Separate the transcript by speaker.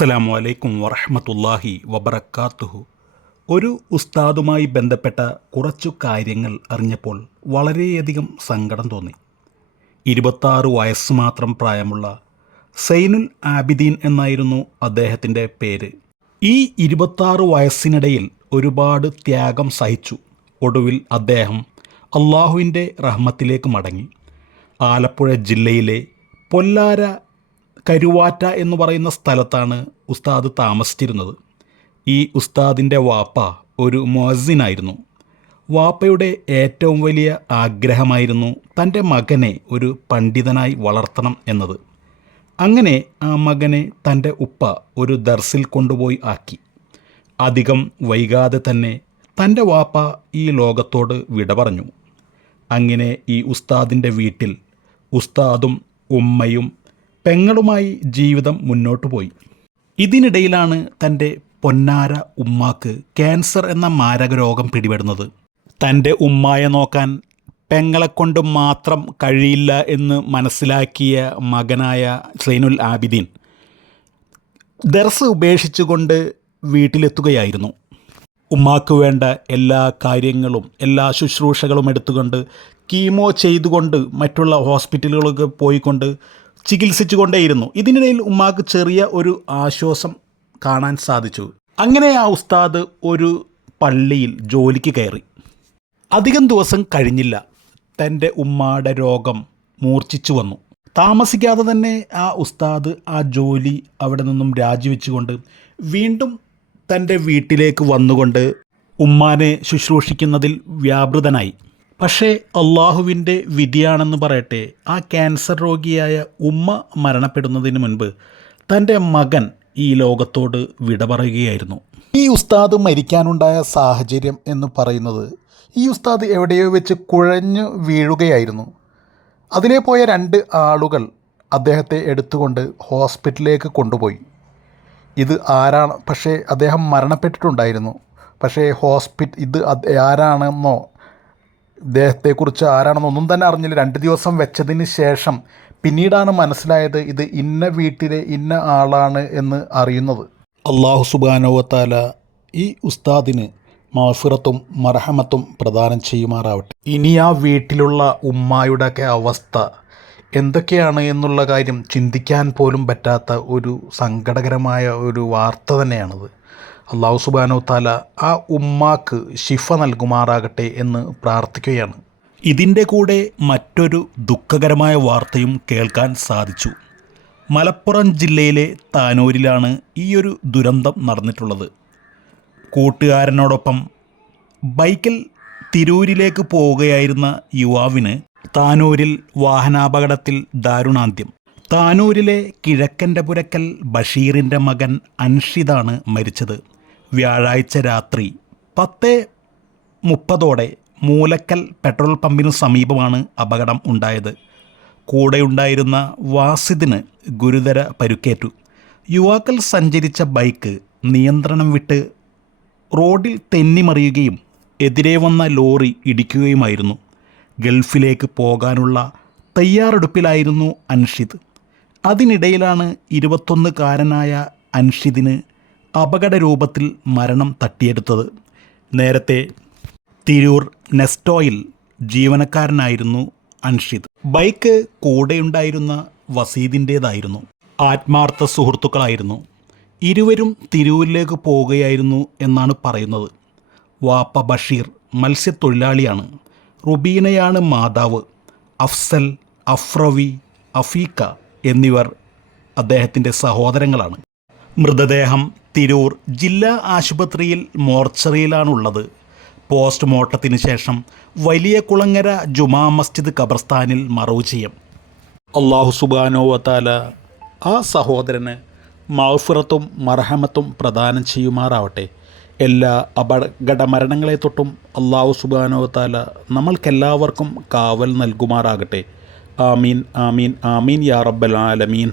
Speaker 1: അസ്സലാമു അലൈക്കും വറഹമത്തല്ലാഹി വബറക്കാത്തുഹു. ഒരു ഉസ്താദുമായി ബന്ധപ്പെട്ട കുറച്ചു കാര്യങ്ങൾ അറിഞ്ഞപ്പോൾ വളരെയധികം സങ്കടം തോന്നി. ഇരുപത്താറ് വയസ്സ് മാത്രം പ്രായമുള്ള സൈനുൽ ആബിദീൻ എന്നായിരുന്നു അദ്ദേഹത്തിന്റെ പേര്. ഈ ഇരുപത്താറ് വയസ്സിനിടയിൽ ഒരുപാട് ത്യാഗം സഹിച്ചു. ഒടുവിൽ അദ്ദേഹം അള്ളാഹുവിന്റെ റഹ്മത്തിലേക്ക് മടങ്ങി. ആലപ്പുഴ ജില്ലയിലെ പൊല്ലാര കരുവാറ്റ എന്ന് പറയുന്ന സ്ഥലത്താണ് ഉസ്താദ് താമസിച്ചിരുന്നത്. ഈ ഉസ്താദിന്റെ വാപ്പ ഒരു മൊസിനായിരുന്നു വാപ്പയുടെ ഏറ്റവും വലിയ ആഗ്രഹമായിരുന്നു തന്റെ മകനെ ഒരു പണ്ഡിതനായി വളർത്തണം എന്നത്. അങ്ങനെ ആ മകനെ തന്റെ ഉപ്പ ഒരു ദർസിൽ കൊണ്ടുപോയി ആക്കി. അധികം വൈകാതെ തന്നെ തന്റെ വാപ്പ ഈ ലോകത്തോട് വിട പറഞ്ഞു. അങ്ങനെ ഈ ഉസ്താദിന്റെ വീട്ടിൽ ഉസ്താദും ഉമ്മയും പെങ്ങളുമായി ജീവിതം മുന്നോട്ടു പോയി. ഇതിനിടയിലാണ് തന്റെ പൊന്നാര ഉമ്മാക്ക് ക്യാൻസർ എന്ന മാരക രോഗം പിടിപെടുന്നത്. തന്റെ ഉമ്മായെ നോക്കാൻ പെങ്ങളെക്കൊണ്ട് മാത്രം കഴിയില്ല എന്ന് മനസ്സിലാക്കിയ മകനായ സൈനുൽ ആബിദീൻ ദർസ് ഉപേക്ഷിച്ചുകൊണ്ട് വീട്ടിലെത്തുകയായിരുന്നു. ഉമ്മാക്ക് വേണ്ട എല്ലാ കാര്യങ്ങളും എല്ലാ ശുശ്രൂഷകളും എടുത്തുകൊണ്ട് കീമോ ചെയ്തുകൊണ്ട് മറ്റുള്ള ഹോസ്പിറ്റലുകളൊക്കെ പോയിക്കൊണ്ട് ചികിത്സിച്ചുകൊണ്ടേയിരുന്നു. ഇതിനിടയിൽ ഉമ്മാക്ക് ചെറിയ ഒരു ആശ്വാസം കാണാൻ സാധിച്ചു. അങ്ങനെ ആ ഉസ്താദ് ഒരു പള്ളിയിൽ ജോലിക്ക് കയറി. അധികം ദിവസം കഴിഞ്ഞില്ല. തന്റെ ഉമ്മാടെ രോഗം മൂർച്ഛിച്ചു വന്നു. താമസിക്കാതെ തന്നെ ആ ഉസ്താദ് ആ ജോലി അവിടെ നിന്നും രാജിവെച്ചുകൊണ്ട് വീണ്ടും തന്റെ വീട്ടിലേക്ക് വന്നുകൊണ്ട് ഉമ്മാനെ ശുശ്രൂഷിക്കുന്നതിൽ വ്യാപൃതനായി. പക്ഷേ അള്ളാഹുവിന്റെ വിധിയാണെന്ന് പറയട്ടെ ആ ക്യാൻസർ രോഗിയായ ഉമ്മ മരണപ്പെടുന്നതിന് മുൻപ് തന്റെ മകൻ ഈ ലോകത്തോട് വിട പറയുകയായിരുന്നു. ഈ ഉസ്താദ് മരിക്കാനുണ്ടായ സാഹചര്യം എന്ന് പറയുന്നത് ഈ ഉസ്താദ് എവിടെയോ വെച്ച് കുഴഞ്ഞു വീഴുകയായിരുന്നു. അതിലെ പോയ രണ്ട് ആളുകൾ അദ്ദേഹത്തെ എടുത്തുകൊണ്ട് ഹോസ്പിറ്റലിലേക്ക് കൊണ്ടുപോയി. ഇത് ആരാണ്? പക്ഷേ അദ്ദേഹം മരണപ്പെട്ടിട്ടുണ്ടായിരുന്നു. പക്ഷേ ഹോസ്പിറ്റ് ഇത് ആരാണെന്നോ ഇദ്ദേഹത്തെക്കുറിച്ച് ആരാണെന്നൊന്നും തന്നെ അറിഞ്ഞില്ല. രണ്ട് ദിവസം വെച്ചതിന് ശേഷം പിന്നീടാണ് മനസ്സിലായത് ഇത് ഇന്ന വീട്ടിലെ ഇന്ന ആളാണ് എന്ന് അറിയുന്നത്. അള്ളാഹു സുബാനോവത്താല ഈ ഉസ്താദിന് മാഫിറത്തും മർഹമത്തും പ്രദാനം ചെയ്യുമാറാവട്ടെ. ഇനി ആ വീട്ടിലുള്ള ഉമ്മായുടെയൊക്കെ അവസ്ഥ എന്തൊക്കെയാണ് എന്നുള്ള കാര്യം ചിന്തിക്കാൻ പോലും പറ്റാത്ത ഒരു സങ്കടകരമായ ഒരു വാർത്ത തന്നെയാണത്. അള്ളാഹു സുബാനോ താല ആ ഉമ്മാക്ക് ശിഫ നൽകുമാറാകട്ടെ എന്ന് പ്രാർത്ഥിക്കുകയാണ്. ഇതിന്റെ കൂടെ മറ്റൊരു ദുഃഖകരമായ വാർത്തയും കേൾക്കാൻ സാധിച്ചു. മലപ്പുറം ജില്ലയിലെ താനൂരിലാണ് ഈയൊരു ദുരന്തം നടന്നിട്ടുള്ളത്. കൂട്ടുകാരനോടൊപ്പം ബൈക്കിൽ തിരൂരിലേക്ക് പോവുകയായിരുന്ന യുവാവിന് താനൂരിൽ വാഹനാപകടത്തിൽ ദാരുണാന്ത്യം. താനൂരിലെ കിഴക്കന്റെ പുരക്കൽ ബഷീറിന്റെ മകൻ അൻഷിദാണ് മരിച്ചത്. വ്യാഴാഴ്ച രാത്രി പത്ത് മുപ്പതോടെ മൂലക്കൽ പെട്രോൾ പമ്പിനു സമീപമാണ് അപകടം ഉണ്ടായത്. കൂടെയുണ്ടായിരുന്ന വാസിദിന് ഗുരുതര പരുക്കേറ്റു. യുവാക്കൾ സഞ്ചരിച്ച ബൈക്ക് നിയന്ത്രണം വിട്ട് റോഡിൽ തെന്നിമറിയുകയും എതിരെ വന്ന ലോറി ഇടിക്കുകയുമായിരുന്നു. ഗൾഫിലേക്ക് പോകാനുള്ള തയ്യാറെടുപ്പിലായിരുന്നു അൻഷിദ്. അതിനിടയിലാണ് ഇരുപത്തൊന്നുകാരനായ അൻഷിദിന് അപകട രൂപത്തിൽ മരണം തട്ടിയെടുത്തത്. നേരത്തെ തിരൂർ നെസ്റ്റോയിൽ ജീവനക്കാരനായിരുന്നു അൻഷിദ്. ബൈക്ക് കൂടെയുണ്ടായിരുന്ന വസീദിന്റേതായിരുന്നു ആത്മാർത്ഥ സുഹൃത്തുക്കളായിരുന്നു. ഇരുവരും തിരൂരിലേക്ക് പോവുകയായിരുന്നു എന്നാണ് പറയുന്നത്. വാപ്പ ബഷീർ മത്സ്യത്തൊഴിലാളിയാണ്. റുബീനയാണ് മാതാവ്. അഫ്സൽ അഫ്രവി അഫീക്ക എന്നിവർ അദ്ദേഹത്തിന്റെ സഹോദരങ്ങളാണ്. മൃതദേഹം തിരൂർ ജില്ലാ ആശുപത്രിയിൽ മോർച്ചറിയിലാണുള്ളത്. പോസ്റ്റ്മോർട്ടത്തിന് ശേഷം വലിയ കുളങ്ങര ജുമാ മസ്ജിദ് ഖബർസ്ഥാനിൽ മറവ് ചെയ്യും. അള്ളാഹു സുബാനോവത്താല ആ സഹോദരന് മൗഫിറത്തും മർഹമത്തും പ്രദാനം ചെയ്യുമാറാവട്ടെ. എല്ലാ അപകട മരണങ്ങളെ തൊട്ടും അള്ളാഹു സുബാനോവത്താല നമ്മൾക്കെല്ലാവർക്കും കാവൽ നൽകുമാറാകട്ടെ. ആമീൻ ആമീൻ ആമീൻ യാ റബ്ബൽ ആലമീൻ.